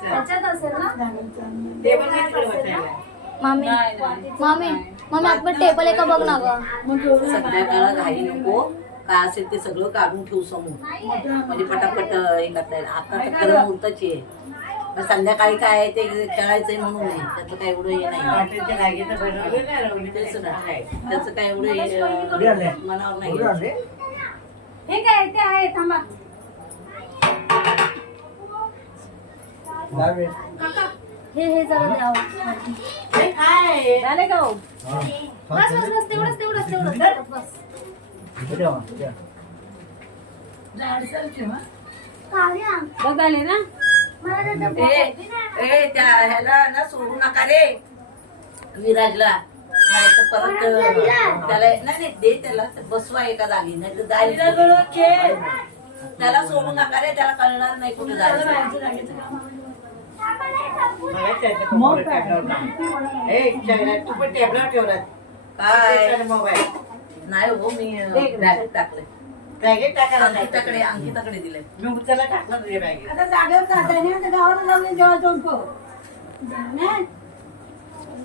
त्याच्यात असेल ना? मामी. मामी मामी आपण टेबल एका बघ ना ग. संध्याकाळ घाई नको. काय असेल ते सगळं काढून ठेवू समोर. म्हणजे पटापट हे करता येईल. आता तर खरं मुहूर्ताची आहे. संध्याकाळी काय आहे ते खेळायचंय म्हणून नाही. त्याचं काय एवढं हे नाही. तेच ना त्याचं काय एवढं हे, अं, मनावर नाही. हे काय? ते आहे थांबा. हे हे जरा द्यावं हे काय? झाले का हो? बस बस बस तेवढंच तेवढंच तेवढंच. बस कार्या बघ आले ना. मला त्याचं ए ए, त्या ह्याला ना सोडू नका रे. विराजला. नाही परत त्याला नाही दे त्याला बसवा एका जागी नाही तर जाईल त्याला सोडू नका रे त्याला कळणार नाही कुठे जायचं तू पण टेबलावर ठेवला काय मोबाईल नाही हो मी बॅगेत टाकले बॅगेत टाकायला नाही. अंकिताकडे अंकिताकडे दिले मी उचलला टाकला तुझ्या बॅगेत आता जागेवर ना गावाला जाऊन जेव्हा जाऊन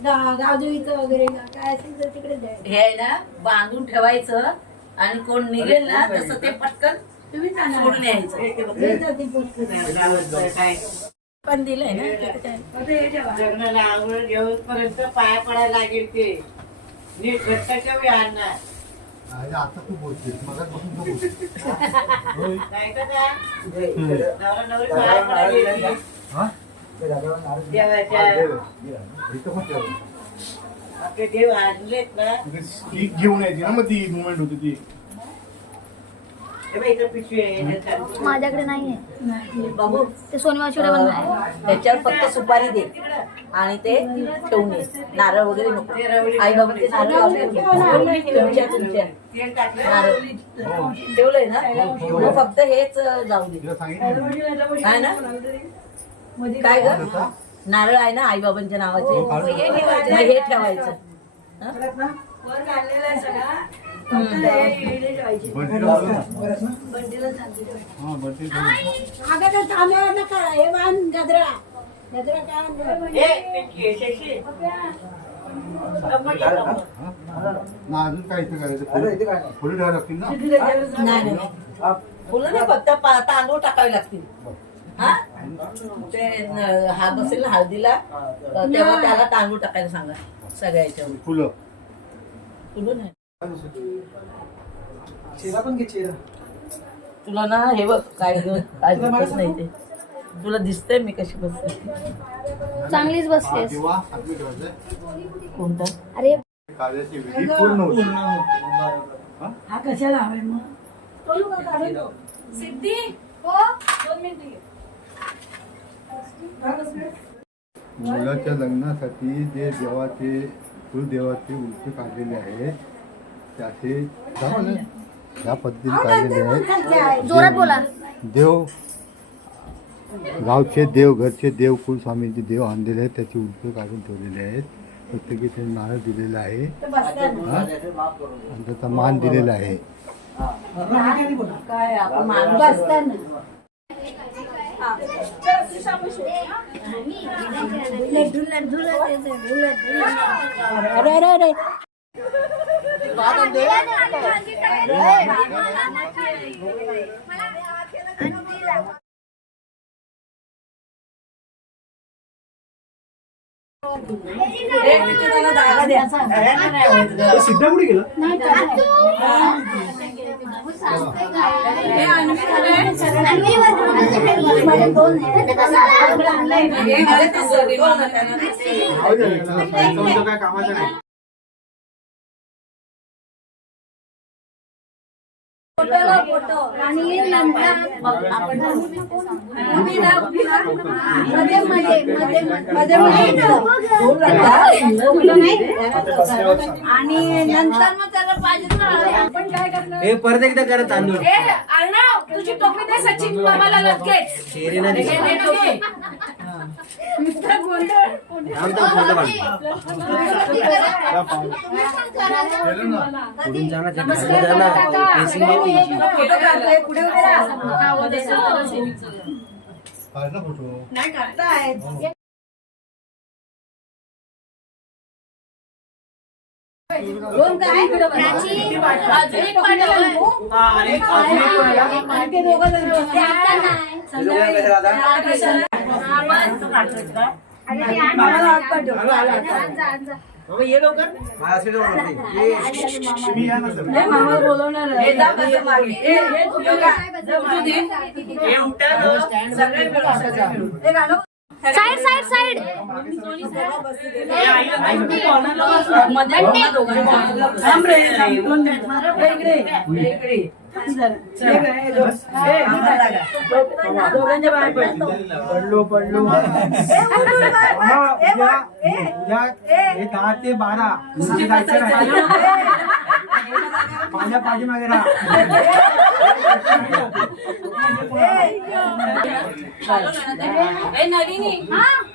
गावदेवीचं वगैरे काय असेल तर तिकडे हे आहे ना बांधून ठेवायचं आणि कोण निघेल ना तसं ते पटकन तुम्ही सोडून यायचं जाते पोस्ट काय पण दिलंय ना आंघोळ घेऊन पर्यंत पाया पडायला लागेल ते. नीट आणणार. आता काय? नवरा नवरी पाया पडायला. हा? देवाच्या देव आणलेत ना. घेऊन यायची ना मग ती मुवमेंट होती ती. हे इथं पिशवी आहे. माझ्याकडे बाबू ते पण नाही. त्याच्यावर फक्त सुपारी दे. आणि ते ठेवून ये नारळ वगैरे नको. आई बाबा ते नारळ लावले तुमच्या तुमच्या. नारळ. ठेवलंय ना? मग फक्त हेच जाऊ दे. काय ना? काय ग? नारळ आहे ना आई बाबांच्या नावाचे? हे ठेवायचं. हं? हे. हा, नका हे गजरा. हा? अजून काय इथं करायचं फुलं- फुलं ठेवावी लागतील ना फुलं नाही फक्त तांदूळ टाकावे लागतील हा ते हा बसेल हळदीला तेव्हा त्याला तांदूळ टाकायला सांगा सगळ्याच्या फुलं फुलं नाही चेहरा पण घे चेहरा. तुला ना हे बघ काय ग काय नाही ते. तुला दिसतंय मी कशी बसते चांगलीच हा, बसतेस ठेवायचं कोणता? अरे. कार्याची विधी पूर्ण होती. हा? हा कशाला हवे मग? लोक काढून? ठेव. मुलाच्या लग्नासाठी जे देवाचे कुलदेवाचे उलटे काढलेले आहेत त्याचे. या पद्धतीने काढलेले आहेत खालचे आहे. जोरात बोला. देव गावचे देव घरचे देव कुलस्वामींचे देव आणलेले आहेत. त्याचे उलटे काढून ठेवलेले आहेत. प्रत्येकी ते नारळ दिलेलं आहे? आणि त्याचा मान दिलेला आहे. अरे अरे अरे. ए, तिथे त्याला जागा द्या सगळ्यांना नाही आवडत गं. सिद्धा कुठे गेला हे अरे ते सगळे मामा त्यांना काय कामाचं नाही आणि नंतर आणि मग त्याला पाहिजे आपण काय करणार? हे परत एकदा करा तांदूळ. अर्णव तुझी टोपी दे सचिन मामाला लगेच. चेहरे ना दिसत. आमचा फोटो काढ. पुढून जा ना, त्या खाली जा ना. Facing आहे त्यांची. फोटो काढतोय पुढे उभे राहा काढ ना. फोटो नाही काढतायत दोन काय दोघं नाही. हा, बस. मग ये लवकर हे मामा बोलवणार आहे. हे जा बसा मागे. हे, हे तुझं काय? हे उठा ना. सगळे मिळून सगळे मिळून हे घालव. साइड साइड साइड थांब रे, थांब. दोन मिनिटं. हे इकडे. हे इकडे. हे हे दोन. हे, आम्हाला लागा. दोघांच्या बाहेर पड. पडलो पडलो हे? दहा ते बारा म्हणजे माझ्या पाठीमागे राहा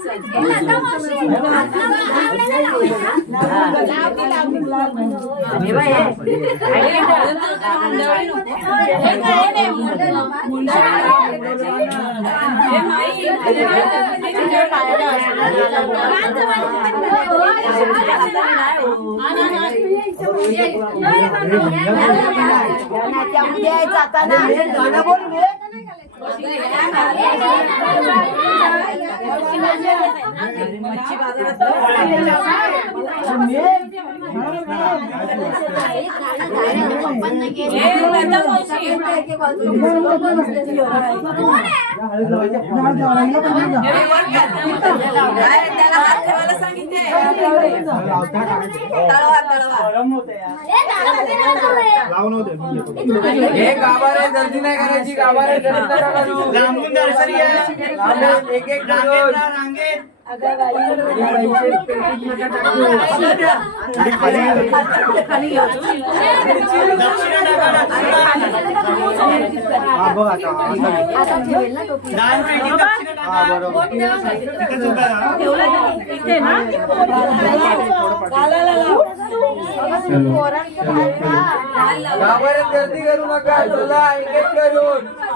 नलिनी. हे इथे आहे बघ. या ना वहिनी आहे मच्छी त्याला हात. ठेवायला सांगितले तळवा तळवा लावून होते हे गाभारे गर्दी नाही करायची. गाभारे लांबून दर्शन घ्या. एक एक. हे. हे हा हा बरोबर गावाला गर्दी करू नका चला एक एक करून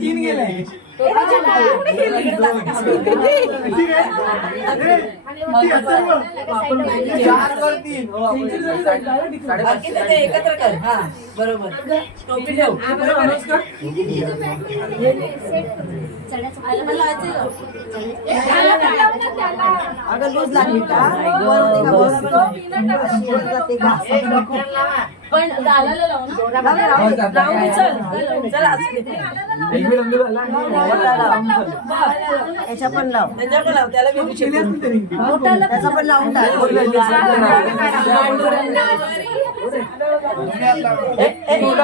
तीन गेले हो, एकत्र कर हा बरोबर टोपी ठेव अगं लूज लागली का पण गालाला लाव ना. हो, काय? चल आणि त्याच्या पण लाव त्याच्या पण लाव त्याला बी शिकवून. त्याचा पण लावून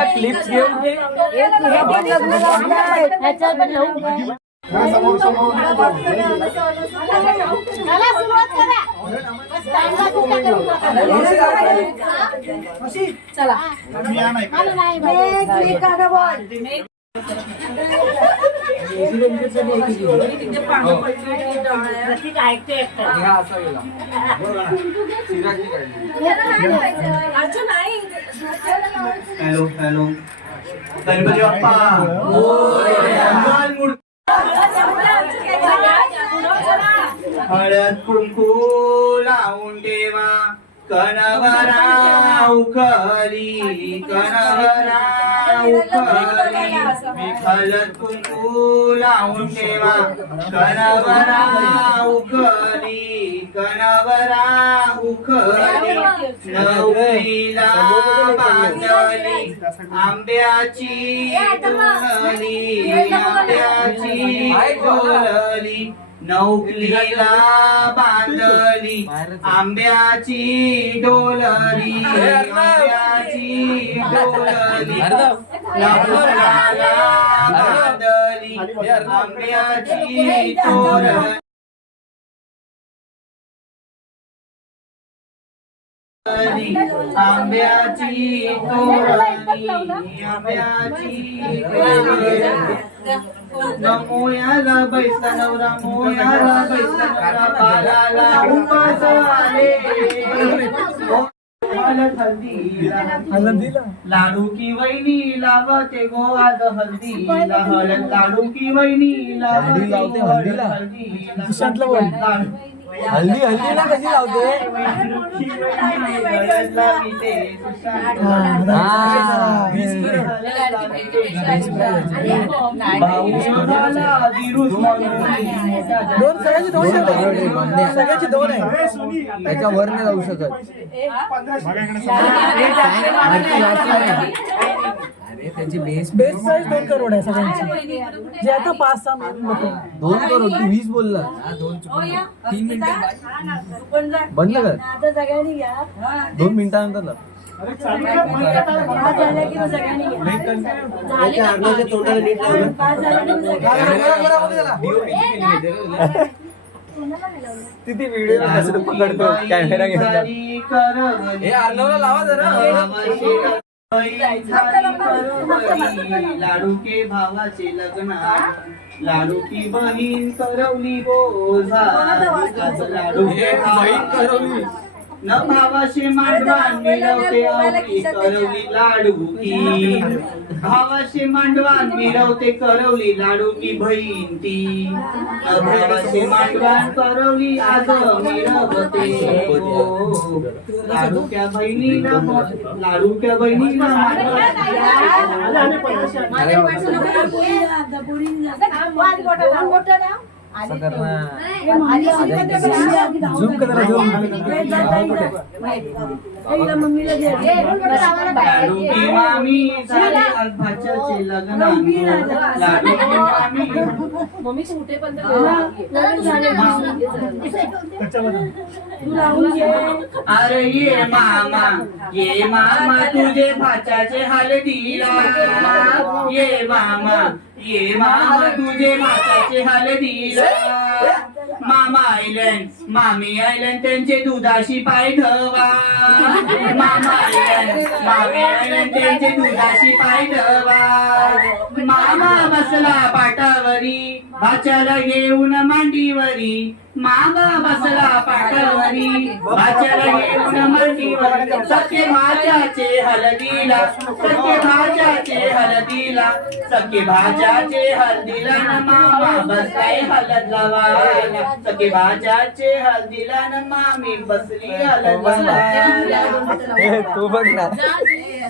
क्लिप्स घेऊन घे हा, समोर समोर सुरुवात करा चला. हॅलो हॅलो गणपती बाप्पा हळद कुंकू लावून देवा कणवरा उखली कणवरा उखली हळद कुंकू लावून ठेवा. कणवरा उखली कणवरा उखली नवरीला बांधली आंब्याची डोलली आंब्याची डोलली नौकलीला बांधली. आंब्याची डोलली आंब्याची नवराला बांधली. आंब्याची डोलली आंब्याची तोरणी आंब्याची नमोयाला बैसा नवरा मोयाला बैसा नवरा बालाला उपास आले लाडू की वहिनी लावते गो आज हल्दीला. हळद लाडू की वहिनी गो हळदीला? लाडू- हल्दी हल्दीला कशी लावते? हा. दोन सगळ्याची दोन ठेवले. सगळ्याची दोन आहे त्याच्या वर नाही जाऊ शकत अरे त्याची बेस बेस साईज दोन करोड आहे सगळ्यांची. जे आता पाच सहा लोक दोन करोड तू वीस बोलला. दोन तीन मिनिटं बंद. कर. आता सगळ्यांनी घ्या. दोन मिनिटानंतर लाव. आज झालं की मग सगळ्यांनी घ्या. पाच झालं की मग सगळ्यांनी तिथे व्हिडिओ कसं पकडतो. कॅमेरा घेऊन हे लावा जरा. लाडू के भावाचे लग्न. लाडू की बहीण करवली बोझा. लाडू के बहीण करवली. न भावाशे मांडवान मिळवते आवडी करवली लाडू की. भावाशे मांडवान मिळवते करवली लाडू की बहीण ती. न भावाशे मांडवान करवली आज मिळवते. हो. लाडूच्या बहिणीला मो- लाडूच्या बहिणीला असं मम्मी कुठे पण अरे ये मामा. ये मामा तुझे भाच्याचे हळदीला ये मामा. ये मामा तुझे भाच्याचे हळदीला मामा आयलंड मामी आयलंड त्यांचे दुधाशी पाय धवा मामा आयलंड मामी आयलंड त्यांचे दुधाशी पाय धवा मामा बसला पाटावरी भाच्याला घेऊन मांडीवरी. मामा बसला पाटावरी सखे भाच्याचे हळदीला सखे भाच्याचे सखे न मामा बसलाय हळद लावायला. सखे भाच्याचे हळदीला न मामी बसली हलद लावायला. तू बघ ना.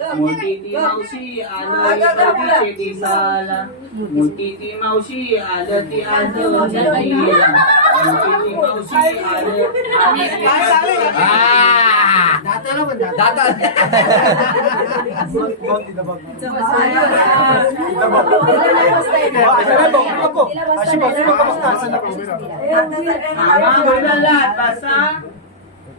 मोठी ती मावशी आलं कधीचे दिसाला मोठी ती मावशी आलं ती आज नदीला. मोठी ती मावशी आलं बोलला तसा बोललो ना आशीर्वाद द्या मला तुम्हाला देतो. आता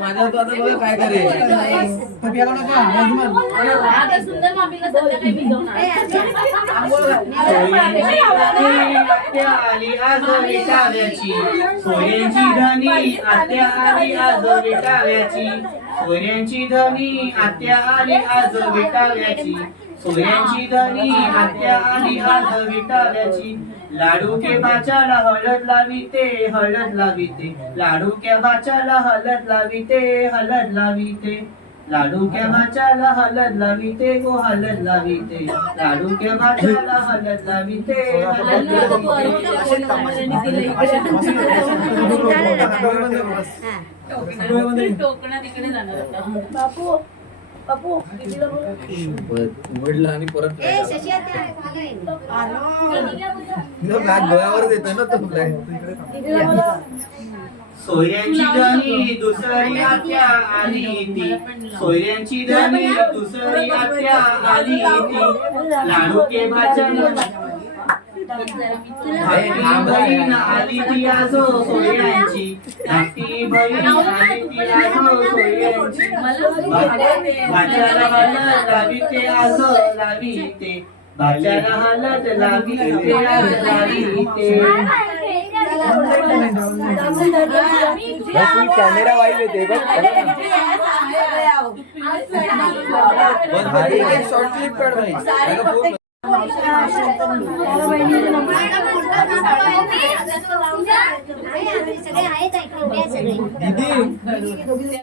माझ्या तो आता बघा काय करेल आता सोन्याची धनी आत्या आली आज विटाव्याची सोन्याची धनी आत्या आली आज विटाव्याची लाडू के बाचाला हळद लाविते हळद लाविते लाडू के बाचाला हळद लाविते हळद लाविते लाडू क्या बाचाला हलद लाविते गो हलद लाविते लाडू क्या बाचाला हलद लाविते हलद लाविते टोकणा तिकडे जाणार होता. उघडलं आणि परत येतो ना. सोयऱ्यांची धनी दुसरी आत्या आली ती सोयऱ्यांची धनी दुसरी आत्या आली ती लाडू के धाकटी बहीण आली ती आजो सोयऱ्यांची. धाकटी बहीण आली ती आजो सोयऱ्यांची. आजो आज लाविते कॅमेरा वाईट येते बघ. शॉर्ट क्लिप दीदी